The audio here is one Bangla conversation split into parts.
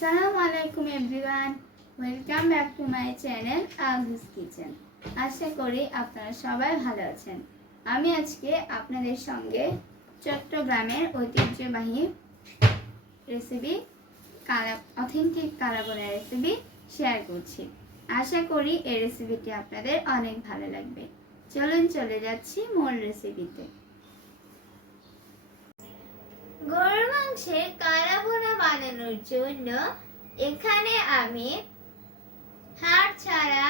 আসসালামু আলাইকুম everyone, welcome back to my channel আলহুস কিচেন। আশা করি আপনারা সবাই ভালো আছেন। আমি আজকে আপনাদের সঙ্গে চট্টগ্রামের ঐতিহ্যবাহী রেসিপি অথেন্টিক কালাভুনা রেসিপি শেয়ার করছি। আশা করি এই রেসিপিটি আপনাদের অনেক ভালো লাগবে। চলুন চলে যাচ্ছি মূল রেসিপিতে। গরুর মাংসের কালাভুনা বানানোর জন্য এখানে আমি হাড় ছাড়া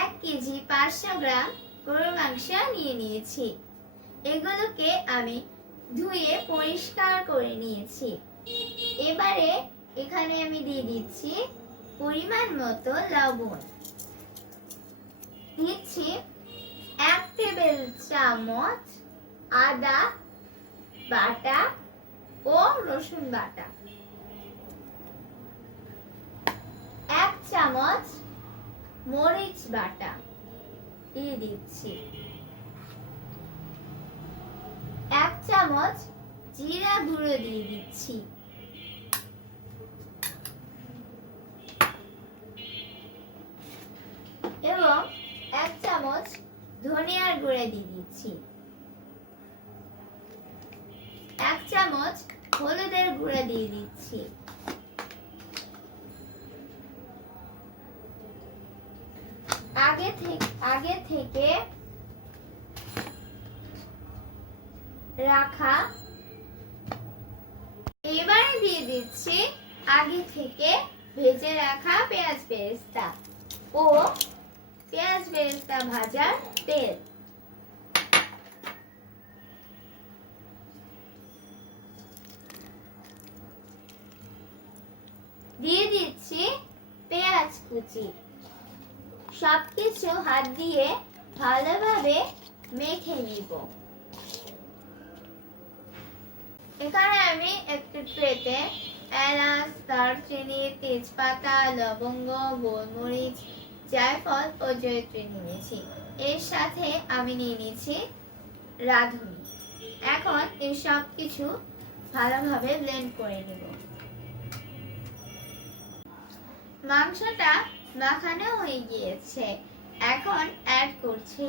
1 কেজি 500 গ্রাম গরুর মাংস নিয়ে নিয়েছি। এগুলোকে আমি ধুয়ে পরিষ্কার করে নিয়েছি। এবারে এখানে আমি দিয়ে দিচ্ছি পরিমাণ মতো লবণ, দিচ্ছি 1 টেবিল চামচ আদা বাটা ও রসুন বাটা, 1 চামচ মরিচ বাটা দিয়ে দিচ্ছি, 1 চামচ জিরা গুঁড়ো দিয়ে দিচ্ছি, এবং 1 চামচ ধনিয়ার গুঁড়ো দিয়ে দিচ্ছি, 1 চামচ হলুদের গুঁড়ো দিয়ে দিচ্ছি, আগে থেকে রাখা এবারে দিয়ে দিচ্ছি আগে থেকে ভেজে রাখা পেঁয়াজ বেরেস্তা ও পেঁয়াজ বেরেস্তা ভাজার তেল। দিয়ে দিচ্ছি পেঁয়াজ কুচি। সবকিছু হাত দিয়ে ভালোভাবে মেখে নিব। এখানে আমি একটু ট্রেতে এলাচ, দারচিনি, তেজপাতা, লবঙ্গ, গোলমরিচ, জায়ফল ও জয়িত্রী নিয়েছি। এর সাথে আমি নিয়ে নিয়েছি রাঁধুনি। এখন এই সব কিছু ভালোভাবে ব্লেন্ড করে নেব। মাংসটা মাখানো হয়ে গিয়েছে। এখন অ্যাড করছি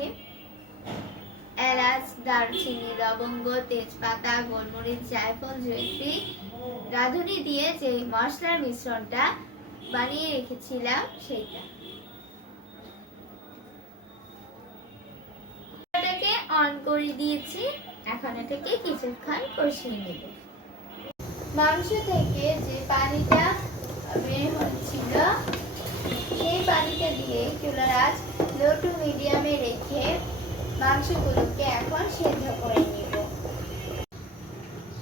এলাচ, দারচিনি, লবঙ্গ, তেজপাতা, গোলমরিচ, জায়ফল, জয়িত্রী, রাঁধুনি দিয়ে যে মশলার মিশ্রণটা বানিয়ে রেখেছিলাম সেইটা। এটাকে অন করে দিয়েছি। এখন এটাকে কিছুক্ষণ কষিয়ে নেব। মাংস থেকে যে পানিটা বের হচ্ছিল সেই পানিটা দিয়ে চুলার আঁচ লো টু মিডিয়ামে রেখে মাংসগুলোকে এখন সেদ্ধ করে নিব।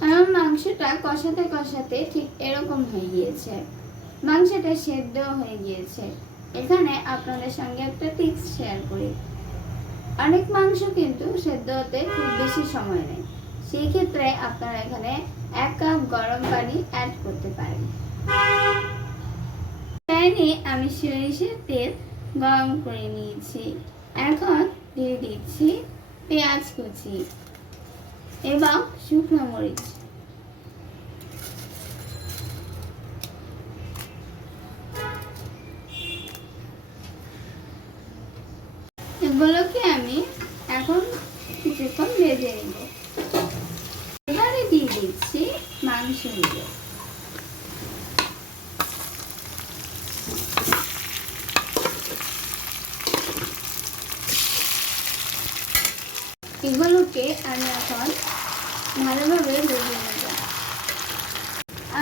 আমার মাংসটা কষাতে কষাতে ঠিক এরকম হয়ে গিয়েছে, মাংসটা সেদ্ধ হয়ে গিয়েছে। এখানে আপনাদের সঙ্গে একটা টিপস শেয়ার করি। অনেক মাংস কিন্তু সেদ্ধ হতে খুব বেশি সময় নেয়। সেই ক্ষেত্রে আপনারা এখানে 1 কাপ গরম পানি অ্যাড করতে পারেন। প্যানে আমি সরিষার তেল গরম করে নিয়েছি। এখন দিয়ে দিচ্ছি পেঁয়াজ কুচি এবং শুকনো মরিচ। এগুলোকে আমি এখন কিছুক্ষণ ভেজে নেব। এবারে দিয়ে দিচ্ছি মাংসগুলো। এগুলোকে আমি এখন ভালোভাবে ভেজে নেব।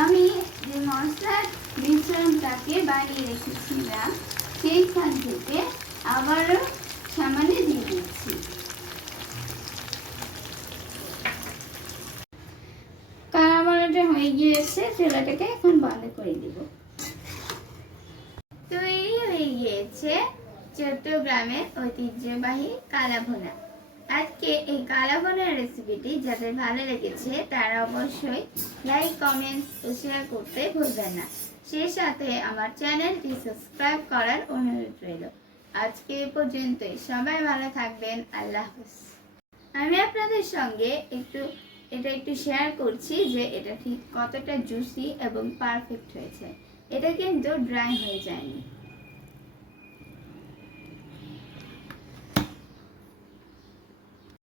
আমি যে মশলার মিশ্রণটাকে বানিয়ে রেখেছিলাম সেইখান থেকে আবারও সামান্য দিয়ে দিচ্ছি। কালাভুনাটা হয়ে গিয়েছে, চুলাটাকে এখন বন্ধ করে দিব। তৈরি হয়ে গিয়েছে চট্টগ্রামের ঐতিহ্যবাহী কালাভুনা। আজকে এই কালাভুনার রেসিপিটি যাদের ভালো লেগেছে তারা অবশ্যই লাইক, কমেন্টস ও শেয়ার করতে ভুলবেন না। সেই সাথে আমার চ্যানেলটি সাবস্ক্রাইব করার অনুরোধ রইল। আজকে এই পর্যন্তই। সবাই ভালো থাকবেন। আল্লাহ হাফেজ। আমি আপনাদের সঙ্গে একটু এটা একটু শেয়ার করছি যে এটা ঠিক কতটা জুসি এবং পারফেক্ট হয়েছে। এটা কিন্তু ড্রাই হয়ে যায়নি।